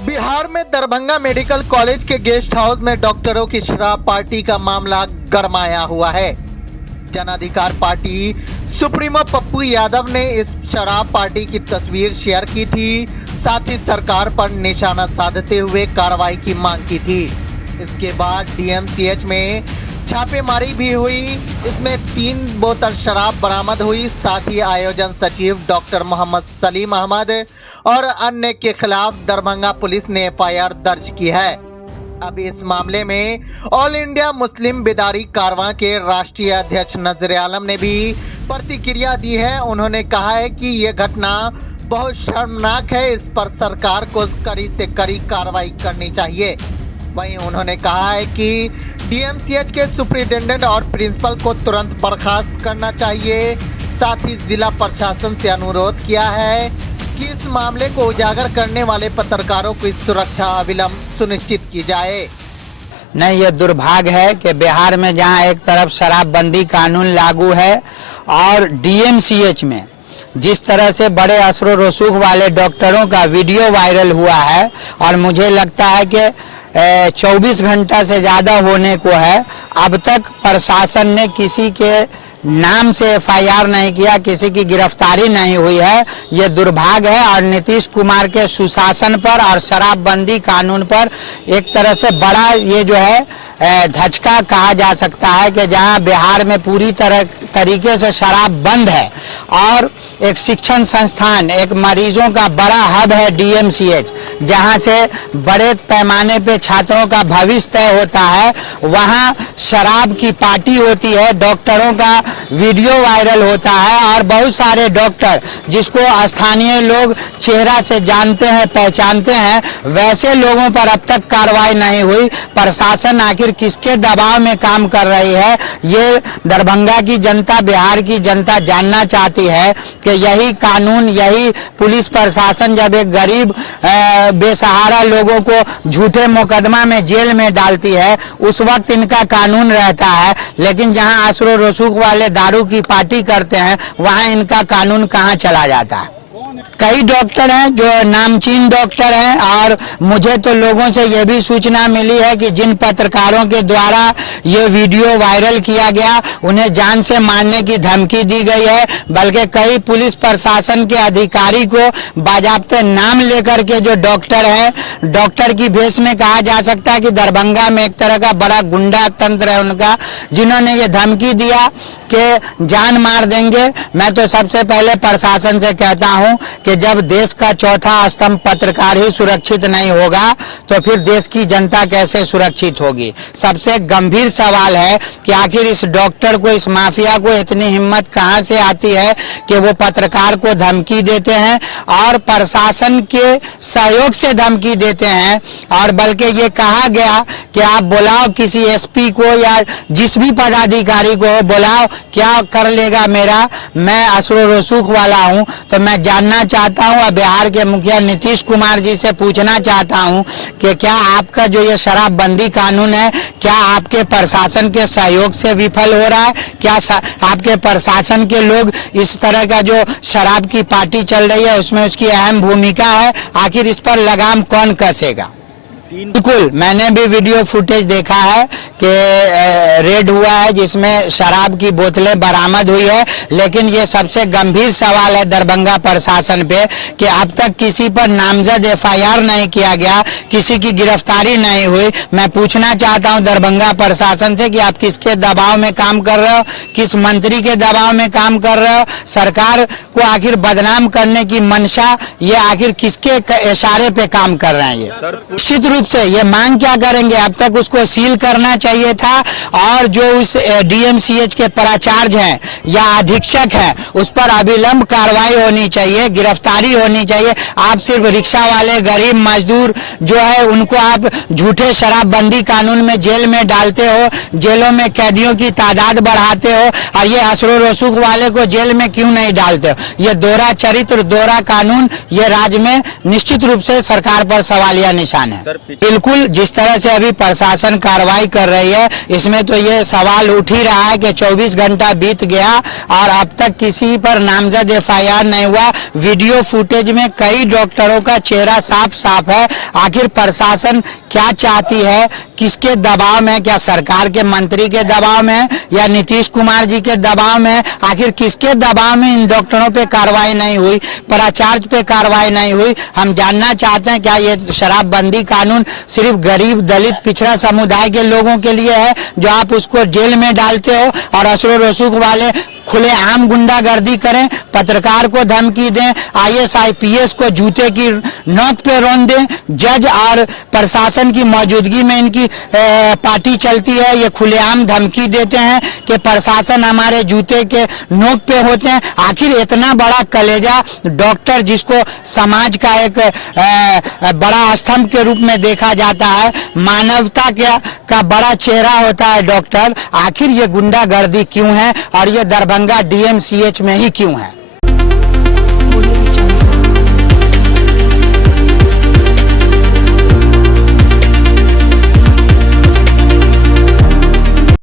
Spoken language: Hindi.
बिहार में दरभंगा मेडिकल कॉलेज के गेस्ट हाउस में डॉक्टरों की शराब पार्टी का मामला गरमाया हुआ है। जन अधिकार पार्टी सुप्रीमो पप्पू यादव ने इस शराब पार्टी की तस्वीर शेयर की थी, साथ ही सरकार पर निशाना साधते हुए कार्रवाई की मांग की थी। इसके बाद डीएमसीएच में छापेमारी भी हुई। इसमें 3 बोतल शराब बरामद हुई। साथ ही आयोजन सचिव डॉक्टर मोहम्मद सलीम अहमद और अन्य के खिलाफ दरभंगा पुलिस ने एफआईआर दर्ज की है। अब इस मामले में ऑल इंडिया मुस्लिम बिदारी कारवां के राष्ट्रीय अध्यक्ष नजर आलम ने भी प्रतिक्रिया दी है। उन्होंने कहा है कि ये घटना बहुत शर्मनाक है, इस पर सरकार को कड़ी से कड़ी कार्रवाई करनी चाहिए। वहीं उन्होंने कहा है कि डीएमसीएच के सुपरिटेंडेंट और प्रिंसिपल को तुरंत बर्खास्त करना चाहिए। साथ ही जिला प्रशासन से अनुरोध किया है कि इस मामले को उजागर करने वाले पत्रकारों की सुरक्षा अविलंब सुनिश्चित की जाए। नहीं, ये दुर्भाग्य है कि बिहार में जहां एक तरफ शराबबंदी कानून लागू है और डीएमसीएच में जिस तरह से बड़े असर रसूख वाले डॉक्टरों का वीडियो वायरल हुआ है, और मुझे लगता है कि 24 घंटा से ज़्यादा होने को है, अब तक प्रशासन ने किसी के नाम से एफआईआर नहीं किया, किसी की गिरफ्तारी नहीं हुई है। ये दुर्भाग्य है और नीतीश कुमार के सुशासन पर और शराबबंदी कानून पर एक तरह से बड़ा ये जो है धचका कहा जा सकता है कि जहां बिहार में पूरी तरीके से शराब बंद है और एक शिक्षण संस्थान, एक मरीजों का बड़ा हब है डीएमसीएच, जहां से बड़े पैमाने पे छात्रों का भविष्य तय होता है, वहां शराब की पार्टी होती है, डॉक्टरों का वीडियो वायरल होता है और बहुत सारे डॉक्टर जिसको स्थानीय लोग चेहरा से जानते हैं, पहचानते हैं, वैसे लोगों पर अब तक कार्रवाई नहीं हुई। प्रशासन आखिर किसके दबाव में काम कर रही है, ये दरभंगा की जनता, बिहार की जनता जानना चाहती है कि यही कानून, यही पुलिस प्रशासन जब एक गरीब बेसहारा लोगों को झूठे मुकदमा में जेल में डालती है, उस वक्त इनका कानून रहता है, लेकिन जहां असर रसूख वाले दारू की पार्टी करते हैं वहां इनका कानून कहां चला जाता है। कई डॉक्टर हैं जो नामचीन डॉक्टर हैं और मुझे तो लोगों से यह भी सूचना मिली है कि जिन पत्रकारों के द्वारा ये वीडियो वायरल किया गया उन्हें जान से मारने की धमकी दी गई है, बल्कि कई पुलिस प्रशासन के अधिकारी को बाजाप्ते नाम लेकर के जो डॉक्टर हैं, डॉक्टर की भेष में कहा जा सकता है कि दरभंगा में एक तरह का बड़ा गुंडा तंत्र है उनका, जिन्होंने ये धमकी दिया कि जान मार देंगे। मैं तो सबसे पहले प्रशासन से कहता हूं कि जब देश का चौथा स्तंभ पत्रकार ही सुरक्षित नहीं होगा तो फिर देश की जनता कैसे सुरक्षित होगी। सबसे गंभीर सवाल है कि आखिर इस डॉक्टर को, इस माफिया को इतनी हिम्मत कहां से आती है कि वो पत्रकार को धमकी देते हैं और प्रशासन के सहयोग से धमकी देते हैं। और बल्कि ये कहा गया कि आप बुलाओ किसी एसपी को या जिस भी पदाधिकारी को बुलाओ, क्या कर लेगा मेरा, मैं असर रसूख वाला हूं। तो मैं जानना चाहता हूं और बिहार के मुखिया नीतीश कुमार जी से पूछना चाहता हूं कि क्या आपका जो ये शराबबंदी कानून है, क्या आपके प्रशासन के सहयोग से विफल हो रहा है? क्या आपके प्रशासन के लोग इस तरह का जो शराब की पार्टी चल रही है उसमें उसकी अहम भूमिका है? आखिर इस पर लगाम कौन कसेगा? बिल्कुल, मैंने भी वीडियो फुटेज देखा है कि रेड हुआ है जिसमें शराब की बोतलें बरामद हुई है, लेकिन ये सबसे गंभीर सवाल है दरभंगा प्रशासन पे कि अब तक किसी पर नामजद एफआईआर नहीं किया गया, किसी की गिरफ्तारी नहीं हुई। मैं पूछना चाहता हूं दरभंगा प्रशासन से कि आप किसके दबाव में काम कर रहे हो, किस मंत्री के दबाव में काम कर रहे हो? सरकार को आखिर बदनाम करने की मंशा ये आखिर किसके इशारे पे काम कर रहे हैं? ये निश्चित से ये मांग क्या करेंगे, अब तक उसको सील करना चाहिए था और जो उस डीएमसीएच के प्राचार्य हैं या अधीक्षक हैं उस पर अविलंब कार्रवाई होनी चाहिए, गिरफ्तारी होनी चाहिए। आप सिर्फ रिक्शा वाले गरीब मजदूर जो है उनको आप झूठे शराबबंदी कानून में जेल में डालते हो, जेलों में कैदियों की तादाद बढ़ाते हो, और ये असर रसूख वाले को जेल में क्यों नहीं डालते हो? ये दोहरा चरित्र, दोहरा कानून ये राज्य में निश्चित रूप से सरकार पर सवालिया निशान है। बिल्कुल, जिस तरह से अभी प्रशासन कार्रवाई कर रही है, इसमें तो ये सवाल उठ ही रहा है कि 24 घंटा बीत गया और अब तक किसी पर नामजद एफआईआर नहीं हुआ। वीडियो फुटेज में कई डॉक्टरों का चेहरा साफ साफ है। आखिर प्रशासन क्या चाहती है, किसके दबाव में, क्या सरकार के मंत्री के दबाव में या नीतीश कुमार जी के दबाव में, आखिर किसके दबाव में इन डॉक्टरों पे कार्रवाई नहीं हुई, प्राचार्य पे कार्रवाई नहीं हुई? हम जानना चाहते हैं क्या ये शराबबंदी कानून सिर्फ गरीब दलित पिछड़ा समुदाय के लोगों के लिए है, जो आप उसको जेल में डालते हो और असरो रसूख वाले खुले आम गुंडागर्दी करें, पत्रकार को धमकी दें, आईएएस आईपीएस को जूते की नोक पे रौंद दें, जज और प्रशासन की मौजूदगी में इनकी पार्टी चलती है, ये खुलेआम धमकी देते हैं कि प्रशासन हमारे जूते के नोक पे होते हैं। आखिर इतना बड़ा कलेजा डॉक्टर, जिसको समाज का एक बड़ा स्तंभ के रूप में देखा जाता है, मानवता का बड़ा चेहरा होता है डॉक्टर, आखिर ये गुंडागर्दी क्यों है और ये दरभंगा डीएमसीएच में ही क्यों है?